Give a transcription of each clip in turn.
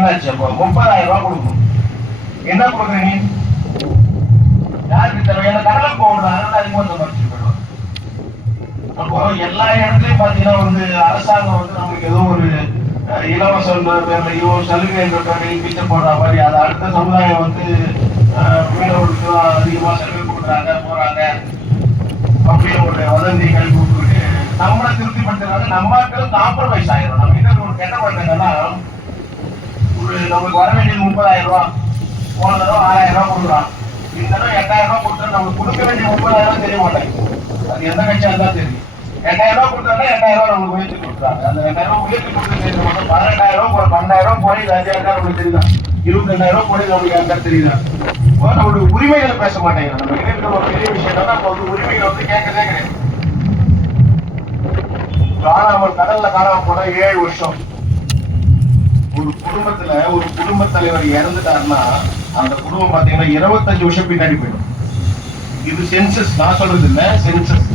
என்னாச்சு? அப்போ 30,000 ரூபாய் கொடுக்கணும். என்ன கொடுக்குறீங்க? யாருக்கு தருவீங்க? கடலை போடுறாங்க, அதிகமாக சம்பாதிச்சு போயிடுவாங்க. அப்போ எல்லா இடத்துலயும் பாத்தீங்கன்னா வந்து அரசாங்கம் வந்து நமக்கு ஏதோ ஒரு இலவசம் பேர்லையோ சலுகை என்ற பேரையும் பிச்சை போடுற மாதிரி அதை அடுத்த சமுதாயம் வந்து மீனவர்களுக்கு அதிகமா சலுகை கொடுக்குறாங்க போறாங்க அப்படின்னு ஒரு வதந்திகள் கொடுத்துட்டு நம்மளை திருப்திப்படுத்துறாங்க. நம்ம காம்ப்ரமைஸ் ஆயிடும். நம்ம என்ன ஒரு என்ன பண்றாங்கன்னா, ஒரு நமக்கு வர வேண்டியது 30,000 ரூபாய், போன தடவை 6,000 ரூபாய் கொடுக்குறான், இந்த தடவை 8,000 ரூபாய் கொடுத்தா நமக்கு கொடுக்க வேண்டிய 30,000 தெரிய மாட்டேங்குது. அது எந்த கட்சியா இருந்தா தெரியும். 8,000 ரூபாய் கொடுத்தா 8,000 ரூபாய் நமக்கு உயர்த்தி கொடுக்குறாங்க. அந்த 8,000 ரூபாய் உயர்த்தி கொடுத்து 18,000 ரூபாய் 12,000 ரூபாய் போய் 5,000 நமக்கு தெரியுதா, 22,000 போய் நமக்கு யாருக்கா தெரியுதா? நம்மளுடைய உரிமைகளை பேச மாட்டேங்கிறோம். நம்ம கிட்ட இருக்கிற ஒரு பெரிய விஷயம் என்னன்னா, நம்ம வந்து உரிமைகளை வந்து கேட்கறதே கிடையாது. காணாமல் கடல்ல காணாம போனா 7 வருஷம். ஒரு குடும்பத்துல ஒரு குடும்ப தலைவர் இறந்துட்டாருன்னா அந்த குடும்பம் பாத்தீங்கன்னா 25 வருஷம் பின்னாடி போயிடும். இது சென்சஸ், நான் சொல்றது இல்ல, சென்சஸ்.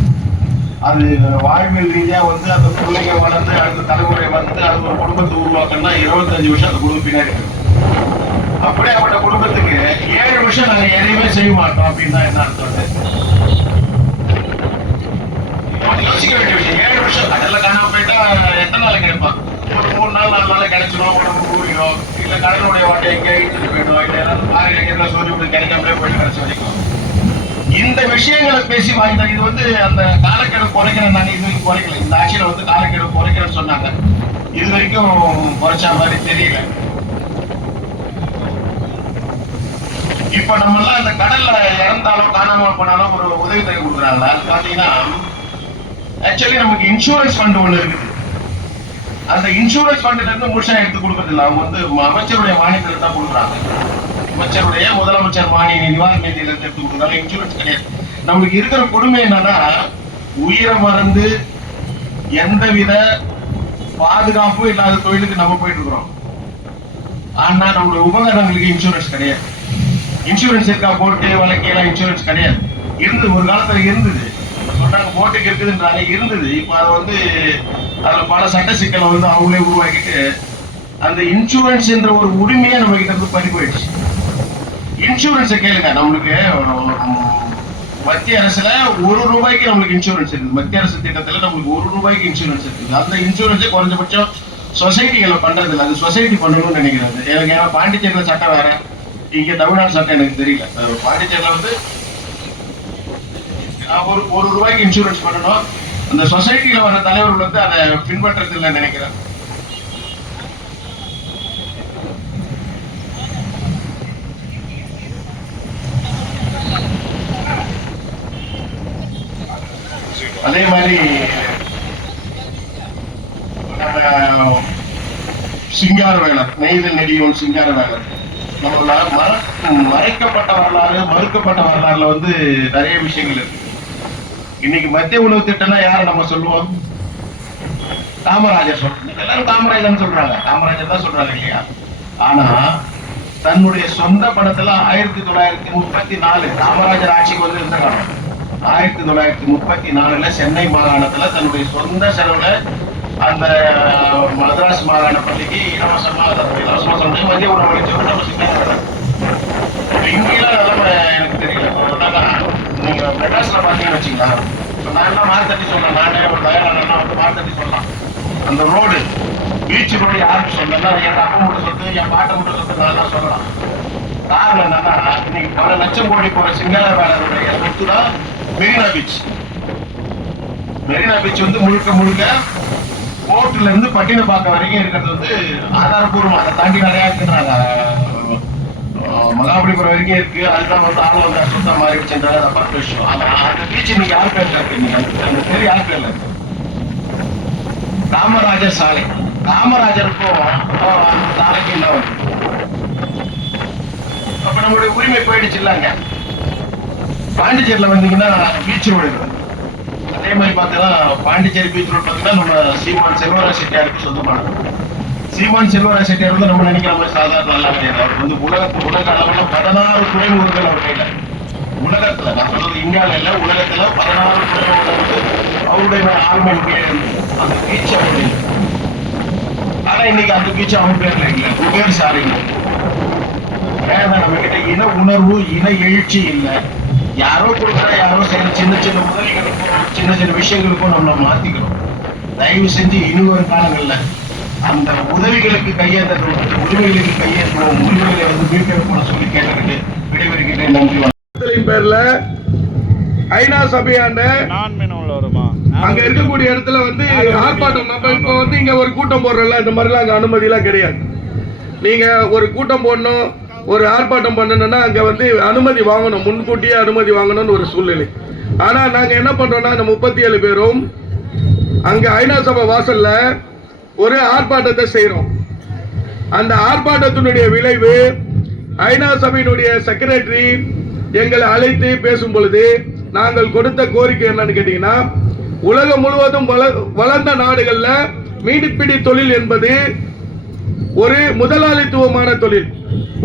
அது வாழ்வியல் ரீதியா வந்து அந்த பிள்ளைங்க வளர்ந்து அடுத்த தலைமுறை வந்து அது ஒரு குடும்பத்தை உருவாக்கணும்னா 25 வருஷம் அந்த குடும்பம் பின்னாடி போயிடும். அப்படியாப்பட்ட குடும்பத்துக்கு 7 வருஷம் நாங்க எதையுமே செய்ய மாட்டோம் அப்படின்னா என்ன அர்த்தம்? யோசிக்க வேண்டிய விஷயம். 7 வருஷம் கடல்ல காணாம போயிட்டா எத்தனை நாளைக்கு கிடைப்பான்? ஒரு 3 நாள் 4 நாள் கிடைச்சிடும், உடம்பு கூறிடும், இல்ல கடலுடைய வாட்டை எங்க இழுத்துட்டு போயிடும், இல்ல ஏதாவது பாறையில எங்க சோறு கிடைக்காமலே போயிட்டு கிடைச்சி வரைக்கும் இந்த விஷயங்களை பேசி வாங்கிட்டாங்க. இது வந்து அந்த காலக்கெடு குறைக்கிறேன், நாங்க இது வரைக்கும் குறைக்கல. இந்த ஆட்சியில வந்து காலக்கெடு குறைக்கிறேன்னு சொன்னாங்க, இது வரைக்கும் குறைச்சா மாதிரி தெரியல. இப்ப நம்ம எல்லாம் இந்த கடல்ல இறந்தாலும் காணாம போனாலும் ஒரு உதவி தொகை கொடுக்குறாங்களா? அது பாத்தீங்கன்னா ஆக்சுவலி நமக்கு இன்சூரன்ஸ் ஃபண்ட் ஒண்ணு இருக்குது. அந்த இன்சூரன்ஸ் ஃபண்ட்ல இருந்து முழுசா எடுத்து கொடுக்கறது இல்லை. அவங்க வந்து அமைச்சருடைய மானியத்துல தான் கொடுக்குறாங்க. அமைச்சருடைய முதலமைச்சர் மானிய நிவாரண நிதியில இருந்து எடுத்து கொடுக்குறாங்க. இன்சூரன்ஸ் கிடையாது. நம்மளுக்கு இருக்கிற கொடுமை என்னன்னா, உயிரை மறந்து எந்தவித பாதுகாப்பும் இல்லாத தொழிலுக்கு நம்ம போயிட்டு இருக்கிறோம். ஆனா நம்மளுடைய உபகரணங்களுக்கு இன்சூரன்ஸ் கிடையாது. இன்சூரன்ஸ் இருக்கா? போட்டு வழக்கையெல்லாம் இன்சூரன்ஸ் கிடையாது. இருந்தது, ஒரு காலத்துல இருந்தது, சொன்னாங்க போட்டுக்கு இருக்குதுன்றாங்க, இருந்தது. இப்ப அதை வந்து அதுல பல சட்ட சிக்கலை வந்து அவங்களே உருவாக்கிட்டு அந்த இன்சூரன்ஸ் என்ற ஒரு உரிமையை நம்ம கிட்ட இருந்து பறி போயிடுச்சு. இன்சூரன்ஸை கேளுங்க, நம்மளுக்கு மத்திய அரசுல 1 ரூபாய்க்கு நம்மளுக்கு இன்சூரன்ஸ் இருக்குது. மத்திய அரசு திட்டத்துல நம்மளுக்கு 1 ரூபாய்க்கு இன்சூரன்ஸ் இருக்குது. அந்த இன்சூரன்ஸே குறைஞ்சபட்சம் சொசைட்டிகளை பண்றது இல்லை. அது சொசைட்டி பண்ணணும்னு நினைக்கிறது. எனக்கு ஏன்னா பாண்டிச்சேரியில சட்டம் வேற, இங்க தமிழ்நாடு சட்டம் எனக்கு தெரியல. பாண்டிச்சேரியில வந்து ஒரு ரூபாய்க்கு இன்சூரன்ஸ் பண்ணணும். அந்த சொசைட்டியில வர தலைவர்கள் வந்து அதை பின்பற்றது இல்லை நினைக்கிறேன். அதே மாதிரி சிங்கார வேலர், நெய்தல் நெடியோன் சிங்கார வேலர், நம்மளால மறைக்கப்பட்ட வரலாறு, மறுக்கப்பட்ட வரலாறுல வந்து நிறைய விஷயங்கள் இருக்கு. இன்னைக்கு மத்திய உணவு திட்டம்னா யார நம்ம சொல்லுவோம்? காமராஜர் சொல்றோம். எல்லாரும் காமராஜர் சொல்றாங்க, காமராஜர் தான் சொல்றாங்க இல்லையா? ஆனா தன்னுடைய சொந்த படத்துல 1934 காமராஜர் ஆட்சிக்கு வந்து இருந்த காலம் 1934 சென்னை மாகாணத்துல தன்னுடைய சொந்த செலவுல அந்த மதராஸ் மாகாண பள்ளிக்கு இலவசமா சொல்றது மத்திய உணவு அளிச்சு நம்ம சின்ன இங்கெல்லாம் நிலைமை எனக்கு தெரியல. நீங்க மெட்ராஸ்ல பாத்தீங்கன்னு வச்சுங்களா, நான் மார்த்தட்டி சொன்னேன், நானே ஒரு தயாரானா வந்து மார்த்தட்டி சொல்லலாம். அந்த ரோடு பீச் ரோடு யாருக்கு சொன்னா என் அப்பா மட்டும் சொத்து, என் பாட்டை மட்டும் சொத்து, நான் தான் சொல்லலாம். காரணம் என்னன்னா, இன்னைக்கு பல லட்சம் கோடி போற சிங்கள வேலையுடைய சொத்து தான் மெரினா பீச். மெரினா பீச் வந்து முழுக்க போர்ட்ல இருந்து பட்டினப்பாக்கம் வரைக்கும் இருக்கிறது வந்து ஆதாரபூர்வம். அதை தாண்டி நிறைய இருக்குறாங்க. மகாபலிபுரம் வரைக்கும் இருக்கு. அதுதான் வந்து ஆளுநர் சொத்தா மாறிடுச்சுன்றது அதை பார்த்த விஷயம். அந்த பீச் இன்னைக்கு யார் பேர்ல இருக்கு? அந்த பேர் யார் பேர்ல இருக்கு? காமராஜர் சாலை. காமராஜருக்கும் சாலைக்கு என்ன வருது? அப்ப நம்மளுடைய உரிமை போயிடுச்சு இல்லங்க. பாண்டிச்சேரியில வந்தீங்கன்னா பீச் ரோடு இருக்கு. அதே மாதிரி பார்த்தீங்கன்னா பாண்டிச்சேரி பீச் ரோடு பார்த்தீங்கன்னா நம்ம சீமான் செல்வராஜ் செட்டியாருக்கு சொந்தமானது. சீமான் செல்வராஜ் செட்டியார் வந்து நம்ம நினைக்கிற மாதிரி சாதாரண நல்லா கிடையாது. அவர் வந்து உலக அளவுல 16 துறைமுகங்கள் அவர் கையில. உலகத்துல, நான் சொல்றது இந்தியாவில இல்ல, உலகத்துல 16 துறைமுகங்கள் வந்து அவருடைய ஆளுமை அந்த பீச் அவருடைய. ஆனா இன்னைக்கு அந்த பீச் அவன் பேர்ல இல்ல, உபேர் சாலைங்க. ஏன்னா நம்ம கிட்ட இன உணர்வு, இன எழுச்சி இல்ல. யாரோ கொடுக்குற யாரோ செய்யற சின்ன சின்ன உதவிகளுக்கும் சின்ன சின்ன விஷயங்களுக்கும் நம்மளை மாத்திக்கிறோம். தயவு செஞ்சு இனி வரும் காலங்கள்ல அந்த உதவிகளுக்கு கையேற்றணும், உரிமைகளுக்கு கையேற்றணும், உரிமைகளை மீட்கணும் சொல்லி கேட்டுக்கிட்டு விடைபெறுகின்றேன். நன்றி. பேர்ல ஐநா சபையாண்ட அங்க இருக்கக்கூடிய இடத்துல ஆர்ப்பாட்டம். நம்ம இப்ப இங்க ஒரு கூட்டம் போடுறோம்ல, இந்த மாதிரிலாம் அங்க அனுமதி எல்லாம் கிடையாது. நீங்க ஒரு கூட்டம் போடணும், ஒரு ஆர்ப்பாட்டம் பண்ணணும்னா அங்க அனுமதி வாங்கணும், முன்கூட்டியே அனுமதி வாங்கணும்னு ஒரு சூழ்நிலை. ஆனா நாங்க என்ன பண்றோம்னா, இந்த 37 பேரும் அங்க ஐநா சபை வாசல்ல ஒரு ஆர்ப்பாட்டத்தை செய்யறோம். அந்த ஆர்ப்பாட்டத்தினுடைய விளைவு, ஐநா சபையினுடைய செக்ரட்டரி எங்களை அழைத்து பேசும் பொழுது நாங்கள் கொடுத்த கோரிக்கை என்னன்னு கேட்டீங்கன்னா, உலகம் முழுவதும் வளர்ந்த நாடுகள்ல மீன்பிடி தொழில் என்பது ஒரு முதலாளித்துவமான தொழில்.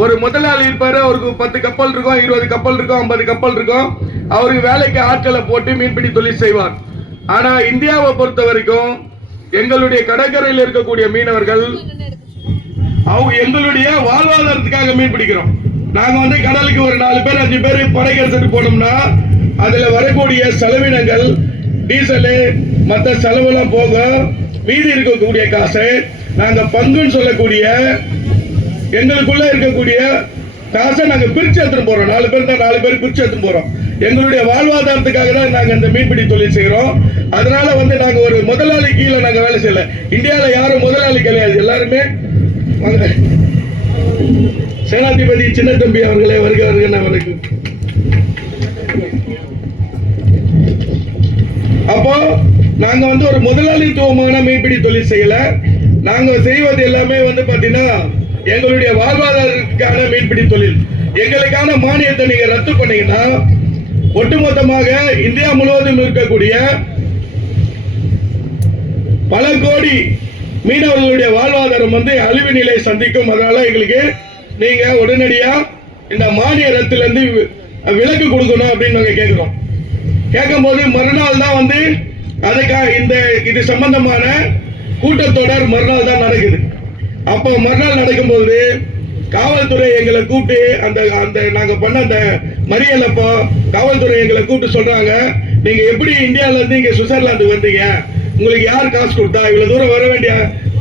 ஒரு முதலாளி இருப்பாரு, அவருக்கு 10 கப்பல் இருக்கும், 20 கப்பல் இருக்கும், 50 கப்பல் இருக்கும். அவருக்கு வேலைக்கு ஆட்களை போட்டு மீன்பிடி தொழில் செய்வார். ஆனா இந்தியாவை பொறுத்த வரைக்கும் எங்களுடைய கடற்கரையில் இருக்கக்கூடிய மீனவர்கள் அவங்க எங்களுடைய வாழ்வாதாரத்துக்காக மீன் பிடிக்கிறோம். நாங்க கடலுக்கு ஒரு 4 பேர் 5 பேர் படகு எடுத்துட்டு போனோம்னா அதுல வரக்கூடிய செலவினங்கள், டீசலு, மற்ற செலவெல்லாம் போக மீதி இருக்கக்கூடிய காசை நாங்க பங்குன்னு சொல்லக்கூடிய எங்களுக்குள்ள இருக்கக்கூடிய காசை நாங்க பிரிச்சு எடுத்துட்டு போறோம். 4 பேர் தான் 4 பேர் பிரிச்சு எடுத்துட்டு போறோம். எங்களுடைய வாழ்வாதாரத்துக்காக தான் நாங்க இந்த மீன்பிடி தொழில் செய்யறோம். அதனால நாங்க ஒரு முதலாளி கீழே நாங்க வேலை செய்யல. இந்தியாவில யாரும் முதலாளி கிடையாது, எல்லாருமே சேனாதிபதி சின்னத்தம்பி அவர்களே வருக வருக. அப்போ நாங்க ஒரு முதலாளித்துவமான மீன்பிடி தொழில் செய்யல. நாங்க செய்வது எல்லாமே பாத்தீங்கன்னா எங்களுடைய வாழ்வாதாரத்துக்கான மீன்பிடி தொழில். எங்களுக்கான மானியத்தை நீங்க ரத்து பண்ணீங்கன்னா ஒட்டுமொத்தமாக இந்தியா முழுவதும் இருக்கக்கூடிய பல கோடி மீனவர்களுடைய வாழ்வாதாரம் அழிவு நிலை சந்திக்கும். அதனால எங்களுக்கு நீங்க உடனடியா இந்த மானிய ரத்துல இருந்து விலக்கு கொடுக்கணும் அப்படின்னு நாங்க கேட்கிறோம். கேட்கும் போது மறுநாள் தான் அதுக்காக இது சம்பந்தமான கூட்டத்தொடர் மறுநாள் தான் நடக்குது. அப்போ மறுநாள் நடக்கும்போது காவல்துறை எங்களை கூப்பிட்டு அந்த நாங்க பண்ண அந்த மறியல் அப்போ காவல்துறை எங்களை கூப்பிட்டு சொல்றாங்க, நீங்க எப்படி இந்தியால இருந்து இங்க சுவிட்சர்லாந்து வந்தீங்க, உங்களுக்கு யார் காசு கொடுத்தா, இவ்வளவு தூரம்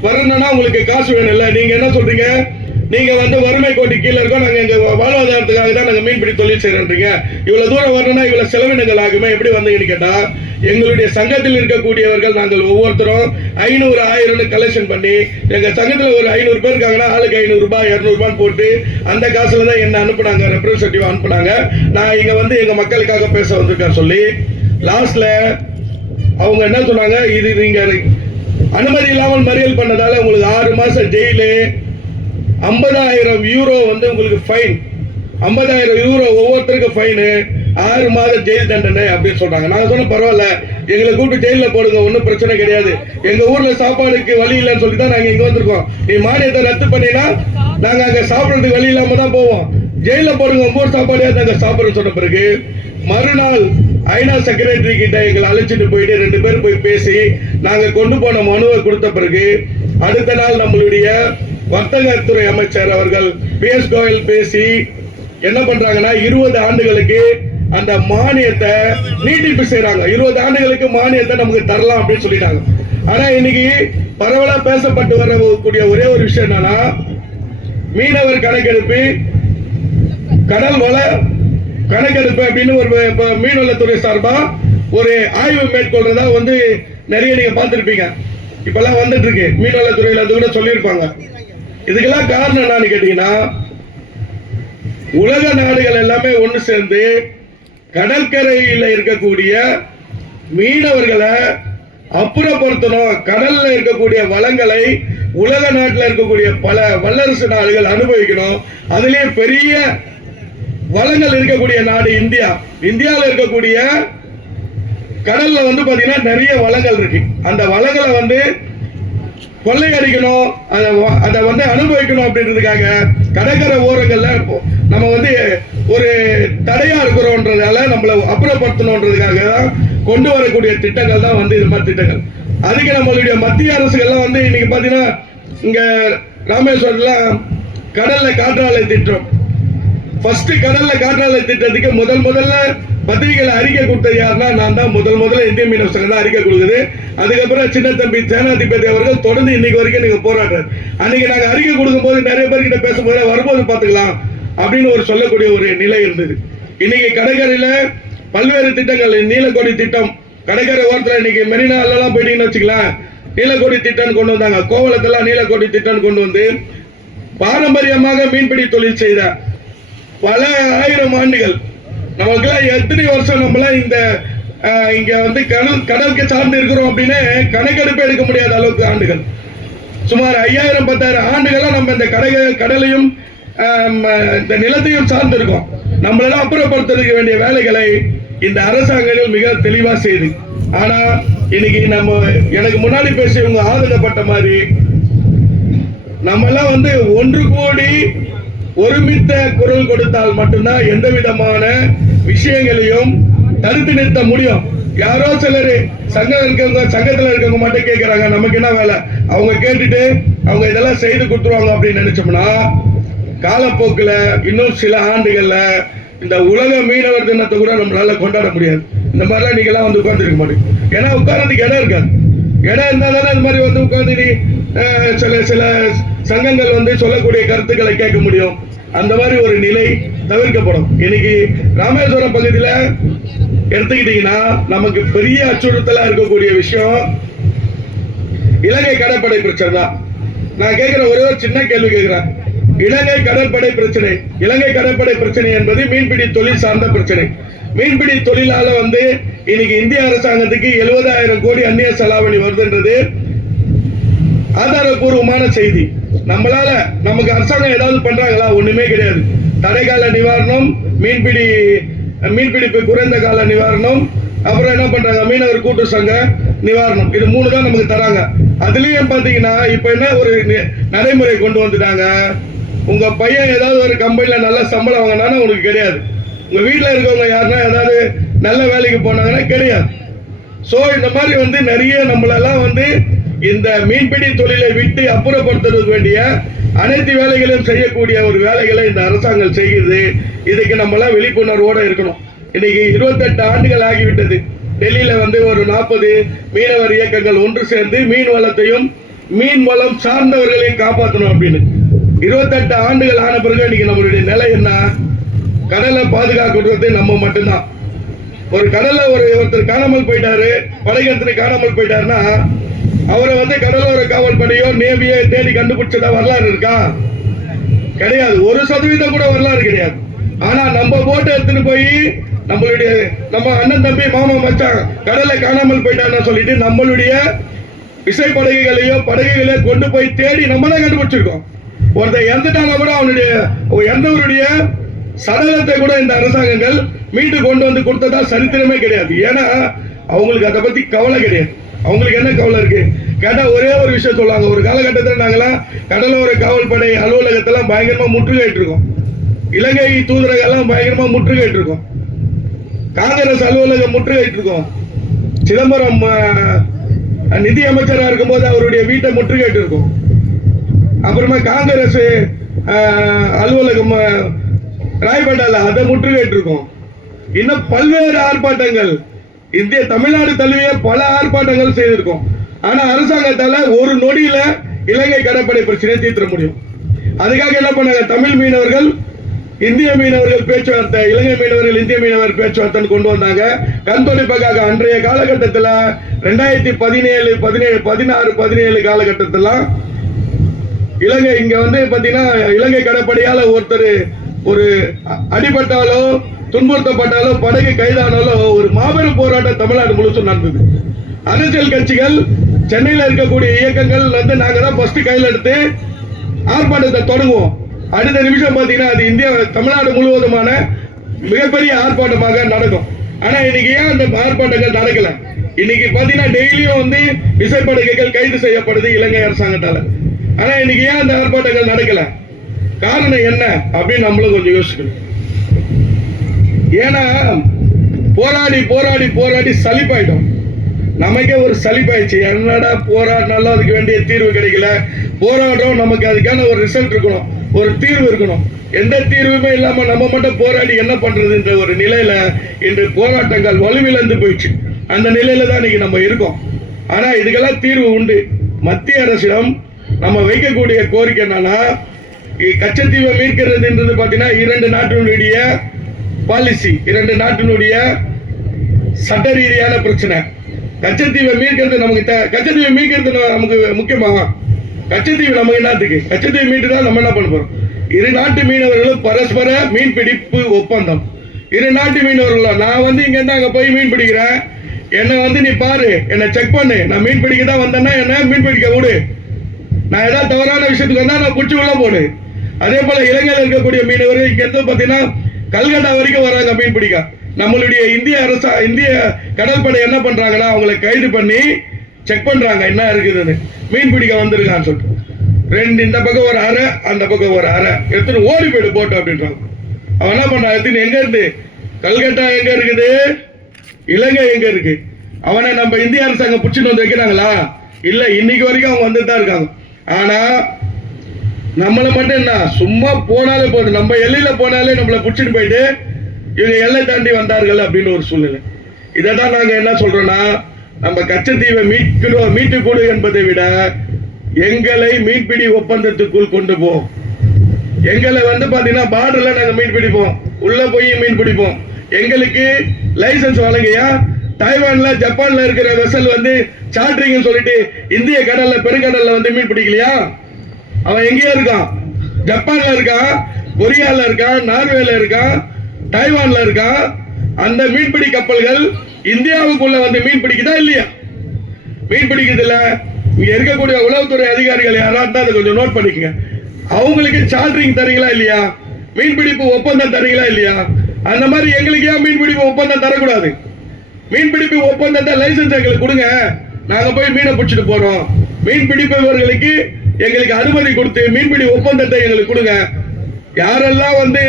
வரணும்னா உங்களுக்கு காசு வேணும் இல்ல, நீங்க என்ன சொல்றீங்க, நீங்க வறுமை கோட்டி கீழே இருக்கோம், நாங்க எங்க வாழ்வாதாரத்துக்காக தான் நாங்க மீன்பிடி தொழில் செய்யறோன்றீங்க, இவ்வளவு தூரம் வரணும்னா இவ்வளவு செலவினங்கள் ஆகுமே, எப்படி வந்தீங்கன்னு கேட்டா எங்களுடைய சங்கத்தில் இருக்கக்கூடியவர்கள் நாங்கள் ஒவ்வொருத்தரும் 500 1000 கலெக்ஷன் பண்ணி எங்க சங்கத்தில் ஒரு 500 பேர் இருக்காங்கன்னா ஆளுக்கு 500 ரூபாய் 200 ரூபாய் போட்டு அந்த காசுல தான் என்ன அனுப்புனாங்க, ரெப்ரசன்டேட்டிவ் அனுப்புனாங்க. நான் இங்க எங்க மக்களுக்காக பேச வந்திருக்கேன் சொல்லி லாஸ்ட்ல அவங்க என்ன சொன்னாங்க, இது நீங்க அனுமதி இல்லாமல் மறியல் பண்ணதால உங்களுக்கு 6 மாசம் ஜெயிலு, 50,000 யூரோ உங்களுக்கு ஃபைன், 50,000 யூரோ ஒவ்வொருத்தருக்கும் ஃபைனு, 6 மாதம் ஜெயில் தண்டனை அப்படின்னு சொல்றாங்க. நாங்க சொன்ன பரவாயில்ல, எங்களை கூப்பிட்டு ஜெயில போடுங்க, ஒன்னும் பிரச்சனை கிடையாது, எங்க ஊர்ல சாப்பாடுக்கு வழி இல்லைன்னு சொல்லி தான் நாங்க இங்க வந்திருக்கோம். நீ மானியத்தை ரத்து பண்ணினா நாங்க அங்க சாப்பிடறதுக்கு வழி இல்லாம தான் போவோம், ஜெயில போடுங்க, ஊர் சாப்பாடே நாங்க சாப்பிடுறோம் சொன்ன பிறகு மறுநாள் ஐநா செக்ரட்டரி கிட்ட எங்களை அழைச்சிட்டு போயிட்டு 2 பேர் போய் பேசி நாங்க கொண்டு போன மனுவை கொடுத்த பிறகு அடுத்த நாள் நம்மளுடைய வர்த்தகத்துறை அமைச்சர் அவர்கள் பிஎஸ் கோயல் பேசி என்ன பண்றாங்கன்னா 20 ஆண்டுகளுக்கு அந்த மானியத்தை நீட்டிப்பு செய்யறாங்க. 20 ஆண்டுகளுக்கு மானியத்தை நமக்கு தரலாம் அப்படின்னு சொல்லிட்டாங்க. ஆனா இன்னைக்கு பரவலா பேசப்பட்டு வரக்கூடிய ஒரே ஒரு விஷயம் என்னன்னா, மீனவர் கணக்கெடுப்பு, கடல் வள கணக்கெடுப்பு அப்படின்னு ஒரு மீன்வளத்துறை சார்பா ஒரு ஆய்வு மேற்கொள்றதா நிறைய நீங்க பார்த்திருப்பீங்க. இப்பெல்லாம் வந்துட்டு இருக்கு மீன்வளத்துறையில, அது கூட சொல்லியிருப்பாங்க. இதுக்கெல்லாம் காரணம் என்னன்னு கேட்டீங்கன்னா, உலக நாடுகள் எல்லாமே ஒன்று சேர்ந்து கடற்கரையில் இருக்கக்கூடிய மீனவர்களை அப்புறப்படுத்தணும், கடல்ல இருக்கக்கூடிய வளங்களை உலக நாட்டில் இருக்கக்கூடிய பல வல்லரசு நாடுகள் அனுபவிக்கணும். அதுலயே பெரிய வளங்கள் இருக்கக்கூடிய நாடு இந்தியா. இந்தியாவில் இருக்கக்கூடிய கடல்ல பாத்தீங்கன்னா நிறைய வளங்கள் இருக்கு. அந்த வளங்களை கொள்ளையடிக்கணும், அதை அனுபவிக்கணும் அப்படின்றதுக்காக கடற்கரை ஓரங்கள்ல நம்ம ஒரு தடையா இருக்கிறோன்றதால நம்மளை அப்புறப்படுத்தணுன்றதுக்காக தான் கொண்டு வரக்கூடிய திட்டங்கள் தான் இது மாதிரி திட்டங்கள். அதுக்கு நம்மளுடைய மத்திய அரசுகள்லாம் இன்னைக்கு பாத்தீங்கன்னா இங்க ராமேஸ்வரத்துல கடல்ல காற்றாலை திட்டம், ஃபர்ஸ்ட் கடல்ல காற்றாலை திட்டத்துக்கு முதல்ல பத்திரிகைகளை அறிக்கை கொடுத்தது யாருன்னா நான் தான். முதல்ல இந்திய மீனவர் சங்கம் தான் அறிக்கை கொடுக்குது. அதுக்கப்புறம் சின்ன தம்பி சேனாதிபதி அவர்கள் தொடர்ந்து இன்னைக்கு வரைக்கும் நீங்க போராடுறாரு. அன்னைக்கு நாங்க அறிக்கை கொடுக்கும் போது நிறைய பேர்கிட்ட பேசும்போது வரும்போது பாத்துக்கலாம் அப்படின்னு ஒரு சொல்லக்கூடிய ஒரு நிலை இருந்தது. இன்னைக்கு கடற்கரையில பல்வேறு திட்டங்கள், நீலக்கோடி திட்டம், கடற்கரை ஓரத்தில் இன்னைக்கு மெரினாலாம் போயிட்டீங்கன்னு வச்சுக்கலாம், நீலக்கோடி திட்டம் கொண்டு வந்தாங்க. கோவளத்தெல்லாம் நீலக்கோடி திட்டம் கொண்டு வந்து பாரம்பரியமாக மீன்பிடி தொழில் செய்த பல ஆயிரம் ஆண்டுகள், நமக்குலாம் எத்தனை வருஷம் நம்மளாம் இந்த இங்க வந்து கடலுக்கு சார்ந்து இருக்கிறோம் அப்படின்னு கணக்கெடுப்பு எடுக்க முடியாத அளவுக்கு ஆண்டுகள், சுமார் 5000-10,000 ஆண்டுகளா நம்ம இந்த கடலையும் இந்த நிலத்தையும் சார்ந்து இருக்கோம். நம்மளெல்லாம் அப்புறப்படுத்த வேண்டிய வேலைகளை இந்த அரசாங்கங்கள் மிக தெளிவா செய்யுது. ஆனா இன்னைக்கு நம்ம எனக்கு முன்னாடி பேசியவங்க ஆதங்கப்பட்ட மாதிரி நம்ம எல்லாம் வந்து ஒன்று கூடி ஒருமித்த குரல் கொடுத்தால் மட்டும்தான் எந்த விதமான விஷயங்களையும் தடுத்து நிறுத்த முடியும். யாரோ சிலர் சங்கத்துல இருக்கவங்க மட்டும் கேட்கிறாங்க, நமக்கு என்ன வேலை, அவங்க கேட்டுட்டு அவங்க இதெல்லாம் செய்து கொடுத்துருவாங்க அப்படின்னு நினைச்சோம்னா காலப்போக்கில் இன்னும் சில ஆண்டுகள்ல இந்த உலக மீனவர் தினத்தை கூட நம்மளால கொண்டாட முடியாது. இந்த மாதிரிலாம் நீங்க எல்லாம் வந்து உட்கார்ந்துருக்க மாட்டீங்க. ஏன்னா உட்கார்றதுக்கு இடம் இருக்காது. இடம் இருந்தா தானே இந்த மாதிரி வந்து உட்கார்ந்து சில சங்கங்கள் வந்து சொல்லக்கூடிய கருத்துக்களை கேட்க முடியும். அந்த மாதிரி ஒரு நிலை தவிர்க்கப்படும். இன்னைக்கு ராமேஸ்வரம் பகுதியில் எடுத்துக்கிட்டீங்கன்னா நமக்கு பெரிய அச்சுறுத்தலா இருக்கக்கூடிய விஷயம் இலங்கை கடற்படை பிரச்சனை தான். நான் கேட்கிற ஒரே ஒரு சின்ன கேள்வி கேட்கிறேன். இலங்கை கடற்படை பிரச்சனை, இலங்கை கடற்படை பிரச்சனை என்பது மீன்பிடி தொழில் சார்ந்த பிரச்சனை. மீன்பிடி தொழிலால வந்து இன்னைக்கு இந்திய அரசாங்கத்துக்கு 70,000 கோடி அந்நிய செலாவணி வருதுன்றது ஆதாரபூர்வமான செய்தி. நம்மளால நமக்கு அரசாங்கம் ஏதாவது பண்றாங்களா? ஒண்ணுமே கிடையாது. தடைக்கால நிவாரணம், மீன்பிடிப்பு குறைந்த கால நிவாரணம், அப்புறம் என்ன பண்றாங்க, மீனவர் கூட்டு சங்க நிவாரணம், இது 3 தான் நமக்கு தராங்க. அதுலயும் பாத்தீங்கன்னா இப்ப என்ன ஒரு நடைமுறை கொண்டு வந்துட்டாங்க, உங்க பையன் ஏதாவது ஒரு கம்பெனில நல்ல சம்பளம் வாங்கினா உனக்கு கிடையாது. உங்க வீட்டுல இருக்கவங்க யாருன்னா ஏதாவது நல்ல வேலைக்கு போனாங்கன்னா கிடையாது. சோ இந்த மாதிரி வந்து நிறைய நம்மளெல்லாம் வந்து இந்த மீன்பிடி தொழிலை விட்டு அப்புறப்படுத்துறதுக்கு வேண்டிய அனைத்து வேலைகளையும் செய்யக்கூடிய ஒரு வேலைகளை இந்த அரசாங்கம் செய்கிறது. இதுக்கு நம்ம எல்லாம் விழிப்புணர்வோட இருக்கணும். இன்னைக்கு 28 ஆண்டுகள் ஆகிவிட்டது. டெல்லியில வந்து ஒரு 40 மீனவர் இயக்கங்கள் ஒன்று சேர்ந்து மீன் வளத்தையும் மீன் வளம் சார்ந்தவர்களையும் காப்பாற்றணும் அப்படின்னு 28 ஆண்டுகள் ஆன பிறகு இன்னைக்கு நம்மளுடைய நிலை என்ன? கடலை பாதுகாக்கிறது நம்ம மட்டும்தான். ஒரு கடல்ல ஒருத்தர் காணாமல் போயிட்டாரு, படையெடுத்து காணாமல் போயிட்டாருன்னா அவரை வந்து கடலோர காவல் படையோ நேவியோ தேடி கண்டுபிடிச்சதா வரலாறு இருக்கா? கிடையாது. 1% கூட வரலாறு கிடையாது. ஆனா நம்ம போட்டு எடுத்துட்டு போய் நம்ம அண்ணன் தம்பி மாமா மச்சான் கடலை காணாமல் போயிட்டான்னு சொல்லிட்டு நம்மளுடைய விசைப்படகுகளையோ படகுகளையோ கொண்டு போய் தேடி நம்ம தான் கண்டுபிடிச்சிருக்கோம். ஒருத்தர் இறந்துட்டாங்க கூட அவனுடைய இறந்தவருடைய சடலத்தை கூட இந்த அரசாங்கங்கள் மீட்டு கொண்டு வந்து கொடுத்ததா சரித்திரமே கிடையாது. ஏன்னா அவங்களுக்கு அதை பத்தி கவலை கிடையாது. அவங்களுக்கு என்ன கவலை இருக்கு கேட்டா ஒரே ஒரு விஷயம் சொல்லுவாங்க, ஒரு காலகட்டத்தில் நாங்களாம் கடலோர காவல் படை அலுவலகத்தெல்லாம் பயங்கரமா முற்றுகையிட்டு இருக்கோம், இலங்கை தூதரகெல்லாம் பயங்கரமா முற்றுகையிட்டு இருக்கோம், காங்கிரஸ் அலுவலகம் முற்றுகையிட்டு இருக்கோம், சிதம்பரம் நிதி அமைச்சராக இருக்கும்போது அவருடைய வீட்டை முற்றுகையிட்டு இருக்கோம், அப்புறமா காங்கிரஸ் அலுவலகம் ராய்பேட்டால அதை முற்றுகையிட்டு இருக்கோம். இன்னும் பல்வேறு ஆர்ப்பாட்டங்கள் இந்திய தமிழ்நாடு தழுவிய பல ஆர்ப்பாட்டங்கள் செய்திருக்கோம். ஆனா அரசாங்கத்தால ஒரு நொடியில இலங்கை கடற்படை பிரச்சனையை தீர்த்திட முடியும். அதுக்காக என்ன பண்ணாங்க, தமிழ் மீனவர்கள் இந்திய மீனவர்கள் பேச்சுவார்த்தை, இலங்கை மீனவர்கள் இந்திய மீனவர் பேச்சுவார்த்தை கொண்டு வந்தாங்க. கண்துடைப்புக்காக அன்றைய காலகட்டத்தில் 2017, 16, 17 காலகட்டத்தில் இலங்கை இங்க வந்து பாத்தீங்கன்னா இலங்கை கடற்படையால ஒருத்தர் ஒரு அடிபட்டாலோ துன்புறுத்தப்பட்டாலோ படகு கைதானாலோ ஒரு மாபெரும் போராட்டம் தமிழ்நாடு முழுசும் நடந்தது. அரசியல் கட்சிகள் சென்னையில் இருக்கக்கூடிய இயக்கங்கள் வந்து நாங்க தான் ஃபர்ஸ்ட் கையில் எடுத்து ஆர்ப்பாட்டத்தை தொடங்குவோம். அடுத்த நிமிஷம் பாத்தீங்கன்னா அது இந்தியா தமிழ்நாடு முழுவதுமான மிகப்பெரிய ஆர்ப்பாட்டமாக நடக்கும். ஆனா இன்னைக்கு ஏன் அந்த ஆர்ப்பாட்டங்கள் நடக்கல? இன்னைக்கு பாத்தீங்கன்னா டெய்லியும் வந்து விசைப்படகுகள் கைது செய்யப்படுது இலங்கை அரசாங்கத்தால. ஆனா இன்னைக்கு ஏன் அந்த ஆர்ப்பாட்டங்கள் நடக்கல? காரணம் என்ன அப்படின்னு நம்மளும் கொஞ்சம் யோசிக்கணும். ஏன்னா போராடி போராடி போராடி சலிப்பாயிட்டோம். நமக்கே ஒரு சலிப்பாயிடுச்சு. என்னடா போராடினாலும் அதுக்கு வேண்டிய தீர்வு கிடைக்கல, போராடுறோம் நமக்கு அதுக்கான ஒரு ரிசல்ட் இருக்கணும், ஒரு தீர்வு இருக்கணும். எந்த தீர்வுமே இல்லாம நம்ம மட்டும் போராடி என்ன பண்றதுன்ற ஒரு நிலையில இன்று போராட்டங்கள் வலுவிழந்து போயிடுச்சு. அந்த நிலையில தான் இன்னைக்கு நம்ம இருக்கோம். ஆனா இதுக்கெல்லாம் தீர்வு உண்டு. மத்திய அரசிடம் நம்ம வைக்கக்கூடிய கோரிக்கை என்னன்னா, கச்சத்தீவை மீட்கிறதுன்றது பாத்தீங்கன்னா 2 நாட்டினுடைய பாலிசி, 2 நாட்டினுடைய சட்ட ரீதியான பிரச்சனை. கச்சத்தீவை மீட்கிறது நமக்கு கச்சத்தீவை மீட்கிறது நமக்கு முக்கியமா? கச்சத்தீவு நமக்கு என்னத்துக்கு? கச்சத்தீவை மீட்டு தான் நம்ம என்ன பண்ண போறோம்? 2 நாட்டு மீனவர்களும் பரஸ்பர மீன்பிடிப்பு ஒப்பந்தம். 2 நாட்டு மீனவர்களும் நான் வந்து இங்க இருந்து அங்க போய் மீன் பிடிக்கிறேன், என்னை வந்து நீ பாரு, என்னை செக் பண்ணு, நான் மீன் பிடிக்க தான் வந்தேன்னா என்ன மீன் பிடிக்க விடு, நான் ஏதாவது தவறான விஷயத்துக்கு வந்தா நான் பிடிச்சி உள்ள போடு. அதே போல இலங்கையில் இருக்கக்கூடிய மீனவர்கள் இங்க இருந்து பாத்தீங்கன்னா கல்கட்டா வரைக்கும் வராங்க மீன் பிடிக்க. நம்மளுடைய இந்திய கடற்படை என்ன பண்றாங்கன்னா அவங்களை கைது பண்ணி செக் பண்றாங்க என்ன இருக்குதுன்னு, மீன் பிடிக்க வந்திருக்கான்னு சொல்லிட்டு 2 இந்த பக்கம் ஒரு அரை, அந்த பக்கம் ஒரு அரை எடுத்துட்டு ஓடி போயிடு போட்டு அப்படின்றாங்க. அவன் என்ன பண்றான்? எடுத்துன்னு எங்க இருந்து, கல்கட்டா எங்க இருக்குது, இலங்கை எங்க இருக்கு, அவனை நம்ம இந்திய அரசாங்கம் பிடிச்சிட்டு வந்து வைக்கிறாங்களா? இல்ல, இன்னைக்கு வரைக்கும் அவங்க வந்துட்டு தான் இருக்காங்க. ஆனா நம்மளை மட்டும் என்ன, சும்மா போனாலே போதும், நம்ம எல்லையில போனாலே நம்மளை பிடிச்சிட்டு போயிட்டு இவங்க எல்லை தாண்டி வந்தார்கள் அப்படின்னு ஒரு சூழ்நிலை. இதை தான் நாங்க என்ன சொல்றோம்னா, நம்ம கச்சத்தீவை மீட்டு கொடு என்பதை விட எங்களை மீன்பிடி ஒப்பந்தத்துக்குள் கொண்டு போ. எங்களை வந்து பாத்தீங்கன்னா பார்டர்ல நாங்க மீன் பிடிப்போம், உள்ள போய் மீன் பிடிப்போம். எங்களுக்கு லைசன்ஸ் வழங்கியா? தைவான்ல ஜப்பான்ல இருக்கிற வெசல் வந்து சார்ட்டரிங் சொல்லிட்டு இந்திய கடல்ல பெருங்கடல்ல வந்து மீன் பிடிக்கலையா? அவன் எங்கேயோ இருக்கான், ஜப்பான்ல இருக்கான், கொரியால இருக்கான், நார்வேல இருக்கான், தைவான்ல இருக்கான். அந்த மீன்பிடி கப்பல்கள் இந்தியாவுக்குள்ள வந்து மீன் பிடிக்குதா இல்லையா? மீன் பிடிக்குது இல்ல. இங்க இருக்கக்கூடிய உளவுத்துறை அதிகாரிகள் யாராவது அதை கொஞ்சம் நோட் பண்ணிக்கங்க. அவங்களுக்கு சார்ட்டரிங் தரீங்களா இல்லையா? மீன்பிடிப்பு ஒப்பந்தம் தரீங்களா இல்லையா? அந்த மாதிரி எங்களுக்கு ஏன் மீன்பிடிப்பு ஒப்பந்தம் தரக்கூடாது? மீன்பிடிப்பு ஒப்பந்தத்தை லைசன்ஸ் எங்களுக்கு கொடுங்க, நாங்க போய் மீனை பிடிச்சிட்டு போறோம். மீன் பிடிப்பவர்களுக்கு எங்களுக்கு அனுமதி கொடுத்து மீன்பிடி ஒப்பந்தத்தை எங்களுக்கு கொடுங்க. யாரெல்லாம் வந்து